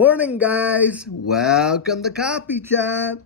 Morning, guys. Welcome to Coffee Chat.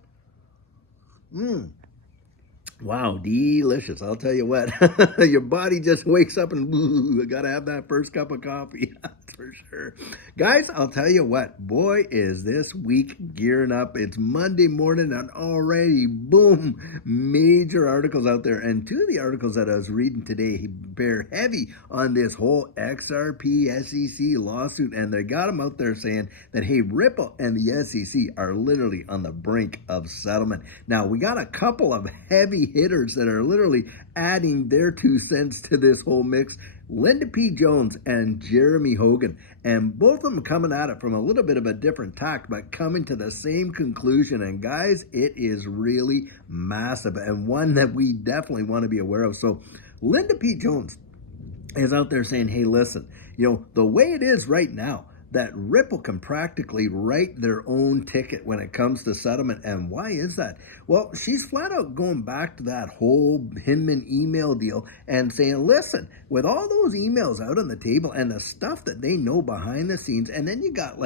Wow, delicious. I'll tell you what, your body just wakes up and ooh, I gotta have that first cup of coffee. That's for sure. Guys, I'll tell you what, boy, is this week gearing up. It's Monday morning and already, boom, major articles out there. And two of the articles that I was reading today bear heavy on this whole XRP SEC lawsuit. And they got them out there saying that, hey, Ripple and the SEC are literally on the brink of settlement. Now, we got a couple of heavy hitters that are literally adding their 2 cents to this whole mix. Linda P. Jones and Jeremy Hogan, and both of them coming at it from a little bit of a different tact, but coming to the same conclusion. And guys, it is really massive and one that we definitely want to be aware of. So Linda P. Jones is out there saying, hey, listen, the way it is right now, that Ripple can practically write their own ticket when it comes to settlement. And why is that? Well, she's flat out going back to that whole Hinman email deal and saying, listen, with all those emails out on the table and the stuff that they know behind the scenes, and then you got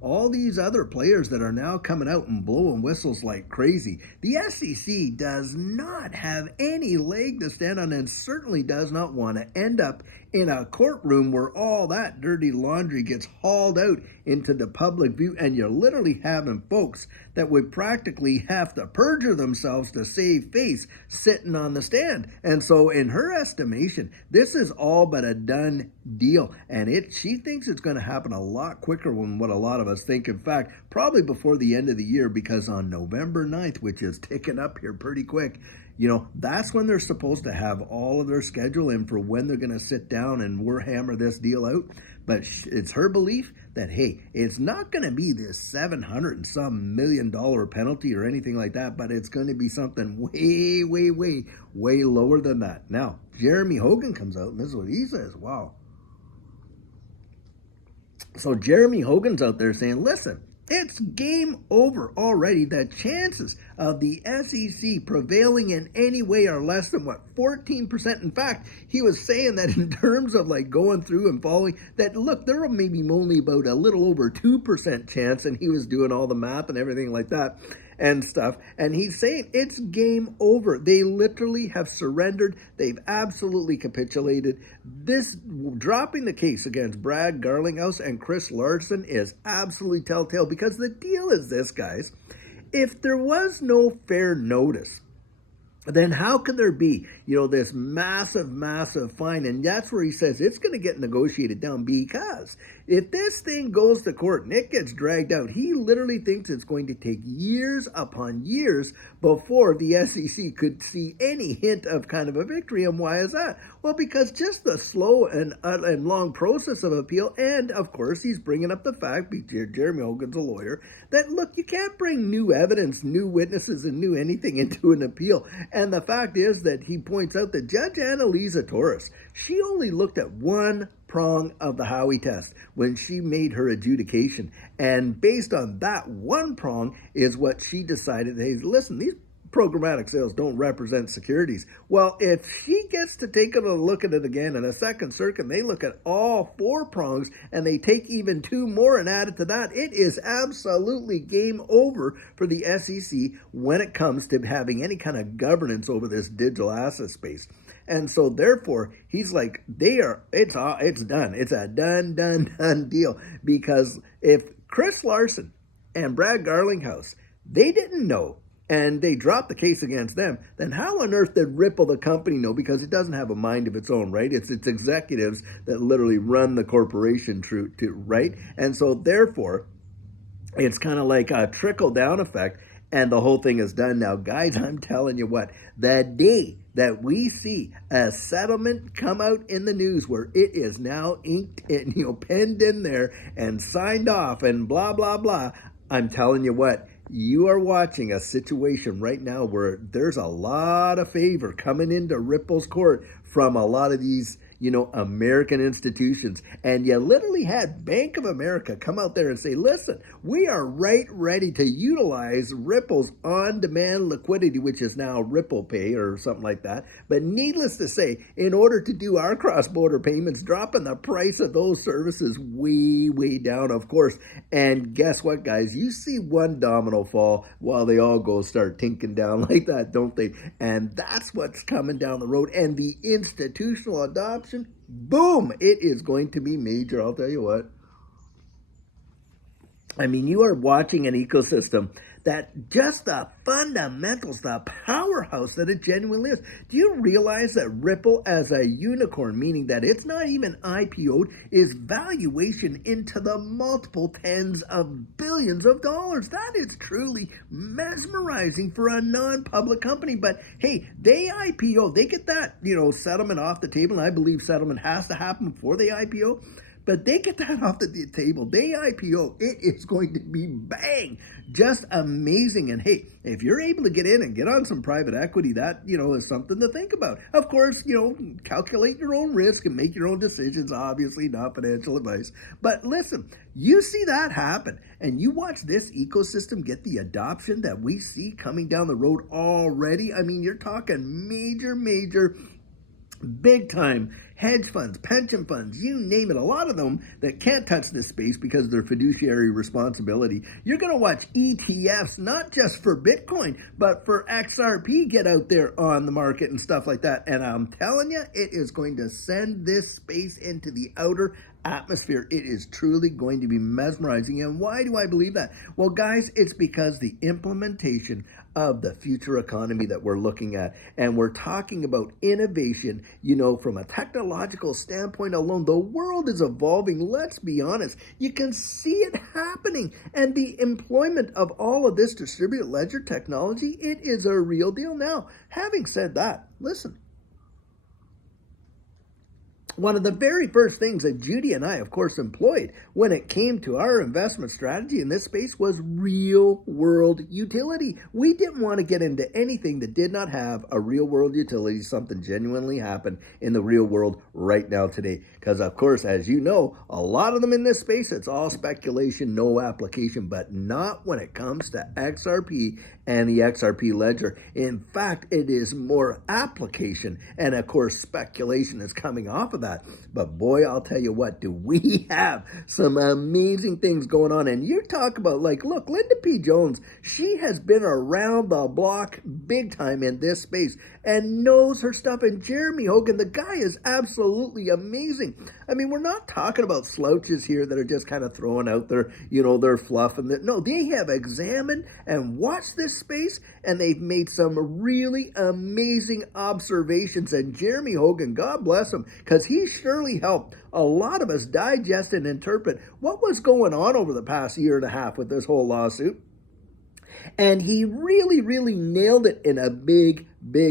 all these other players that are now coming out and blowing whistles like crazy. The SEC does not have any leg to stand on and certainly does not want to end up in a courtroom where all that dirty laundry gets hauled out into the public view, and you're literally having folks that would practically have to perjure themselves to save face sitting on the stand. And so in her estimation, this is all but a done deal, and she thinks it's going to happen a lot quicker than what a lot of us think. In fact, probably before the end of the year, because on November 9th, which is ticking up here pretty quick, that's when they're supposed to have all of their schedule in for when they're going to sit down and hammer this deal out. But it's her belief that, hey, it's not going to be this $700 and some million penalty or anything like that, but it's going to be something way, way, way, way lower than that. Now, Jeremy Hogan comes out, and this is what he says. Wow. So Jeremy Hogan's out there saying, listen, it's game over already. The chances of the SEC prevailing in any way are less than 14%. In fact, he was saying that in terms of going through and following, that look, there are maybe only about a little over 2% chance, and he was doing all the math and everything like that and stuff. And he's saying it's game over. They literally have surrendered. They've absolutely capitulated. This dropping the case against Brad Garlinghouse and Chris Larson is absolutely telltale, because the deal is this, guys. If there was no fair notice, then how can there be, this massive, massive fine? And that's where he says it's going to get negotiated down, because if this thing goes to court and it gets dragged out, he literally thinks it's going to take years upon years before the SEC could see any hint of kind of a victory. And why is that? Well, because just the slow and long process of appeal, and of course he's bringing up the fact, Jeremy Hogan's a lawyer, that look, you can't bring new evidence, new witnesses, and new anything into an appeal. And the fact is that he points out that Judge Annalisa Torres, she only looked at one prong of the Howey test when she made her adjudication. And based on that one prong is what she decided, hey, listen, these programmatic sales don't represent securities. Well, if she gets to take a look at it again in a second circuit, and they look at all 4 prongs and they take even 2 more and add it to that, it is absolutely game over for the SEC when it comes to having any kind of governance over this digital asset space. And so therefore, he's like, it's done. It's a done deal. Because if Chris Larson and Brad Garlinghouse, they didn't know, and they dropped the case against them, then how on earth did Ripple, the company, know? Because it doesn't have a mind of its own, right? It's its executives that literally run the corporation, right? And so therefore, it's kind of like a trickle-down effect, and the whole thing is done. Now, guys, I'm telling you what, the day that we see a settlement come out in the news where it is now inked and, penned in there and signed off and blah, blah, blah, I'm telling you what, you are watching a situation right now where there's a lot of favor coming into Ripple's court from a lot of these, American institutions. And you literally had Bank of America come out there and say, listen, we are right ready to utilize Ripple's on-demand liquidity, which is now Ripple Pay or something like that. But needless to say, in order to do our cross-border payments, dropping the price of those services way, way down, of course. And guess what, guys? You see one domino fall while they all go start tinking down like that, don't they? And that's what's coming down the road. And the institutional adoption, boom, it is going to be major, I'll tell you what. I mean, you are watching an ecosystem that just the fundamentals, the powerhouse that it genuinely is. Do you realize that Ripple as a unicorn, meaning that it's not even IPO'd, is valuation into the multiple tens of billions of dollars? That is truly mesmerizing for a non-public company. But hey, they IPO, they get that, settlement off the table. And I believe settlement has to happen before they IPO. But they get that off the table. They IPO. It is going to be bang. Just amazing. And hey, if you're able to get in and get on some private equity, that, is something to think about. Of course, calculate your own risk and make your own decisions. Obviously, not financial advice. But listen, you see that happen. And you watch this ecosystem get the adoption that we see coming down the road already. I mean, you're talking major, big time hedge funds, pension funds, you name it, a lot of them that can't touch this space because of their fiduciary responsibility. You're going to watch ETFs, not just for Bitcoin, but for XRP get out there on the market and stuff like that. And I'm telling you, it is going to send this space into the outer atmosphere. It is truly going to be mesmerizing. And why do I believe that? Well, guys, it's because the implementation of the future economy that we're looking at, and we're talking about innovation, from a technological standpoint alone, the world is evolving. Let's be honest. You can see it happening. And the employment of all of this distributed ledger technology, it is a real deal. Now, having said that, listen, one of the very first things that Judy and I, of course, employed when it came to our investment strategy in this space was real world utility. We didn't want to get into anything that did not have a real world utility, something genuinely happened in the real world right now today. Because, of course, as you know, a lot of them in this space, it's all speculation, no application, but not when it comes to XRP and the XRP ledger. In fact, it is more application, and of course, speculation is coming off of that. But boy, I'll tell you what, do we have some amazing things going on. And you talk about, look, Linda P. Jones, she has been around the block big time in this space and knows her stuff. And Jeremy Hogan, the guy is absolutely amazing. I mean, we're not talking about slouches here that are just kind of throwing out their, their fluff. No, they have examined and watched this space, and they've made some really amazing observations. And Jeremy Hogan, God bless him, because he surely helped a lot of us digest and interpret what was going on over the past year and a half with this whole lawsuit. And he really nailed it in a big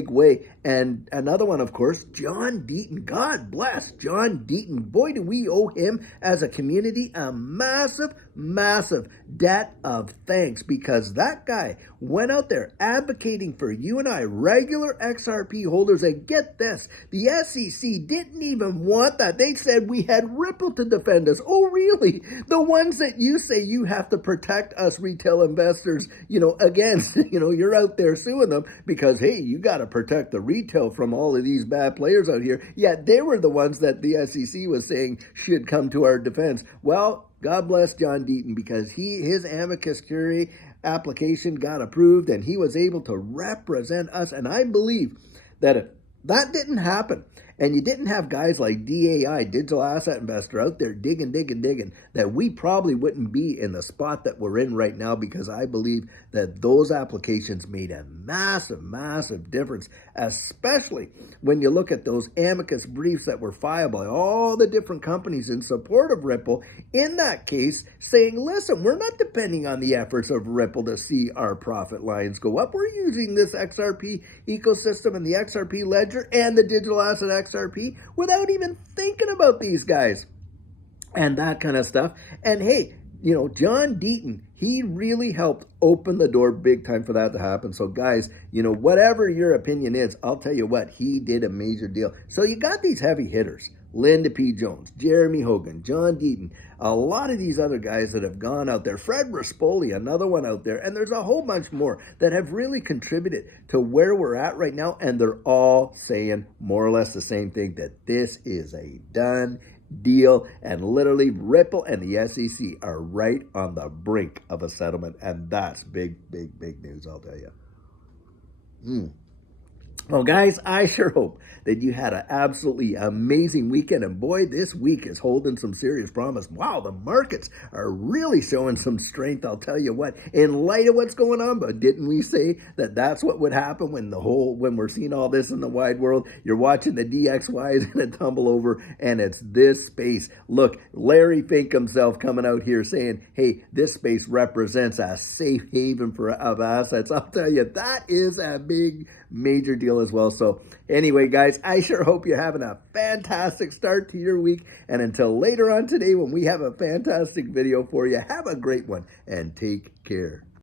way. And another one, of course, John Deaton. God bless John Deaton. Boy, do we owe him as a community a massive debt of thanks, because that guy went out there advocating for you and I, regular XRP holders. And get this, the SEC didn't even want that. They said we had Ripple to defend us. Oh, really? The ones that you say you have to protect us retail investors, against, you're out there suing them because, hey, you got to protect the retail from all of these bad players out here. Yet they were the ones that the SEC was saying should come to our defense. Well, God bless John Deaton, because his amicus curiae application got approved and he was able to represent us. And I believe that if that didn't happen, and you didn't have guys like DAI, Digital Asset Investor, out there digging, that we probably wouldn't be in the spot that we're in right now, because I believe that those applications made a massive difference, especially when you look at those amicus briefs that were filed by all the different companies in support of Ripple, in that case, saying, listen, we're not depending on the efforts of Ripple to see our profit lines go up. We're using this XRP ecosystem and the XRP ledger and the digital asset XRP without even thinking about these guys and that kind of stuff. And hey, John Deaton, he really helped open the door big time for that to happen. So guys, whatever your opinion is, I'll tell you what, he did a major deal. So you got these heavy hitters Linda P. Jones, Jeremy Hogan, John Deaton, a lot of these other guys that have gone out there, Fred Rispoli, another one out there, and there's a whole bunch more that have really contributed to where we're at right now, and they're all saying more or less the same thing, that this is a done deal, and literally Ripple and the SEC are right on the brink of a settlement, and that's big, big, big news, I'll tell you. Well, guys, I sure hope that you had an absolutely amazing weekend. And boy, this week is holding some serious promise. Wow, the markets are really showing some strength, I'll tell you what, in light of what's going on. But didn't we say that that's what would happen when we're seeing all this in the wide world? You're watching the DXYs and a tumble over, and it's this space. Look, Larry Fink himself coming out here saying, hey, this space represents a safe haven of assets. I'll tell you, that is a big, major deal as well. So anyway, guys, I sure hope you're having a fantastic start to your week. And until later on today, when we have a fantastic video for you, have a great one and take care.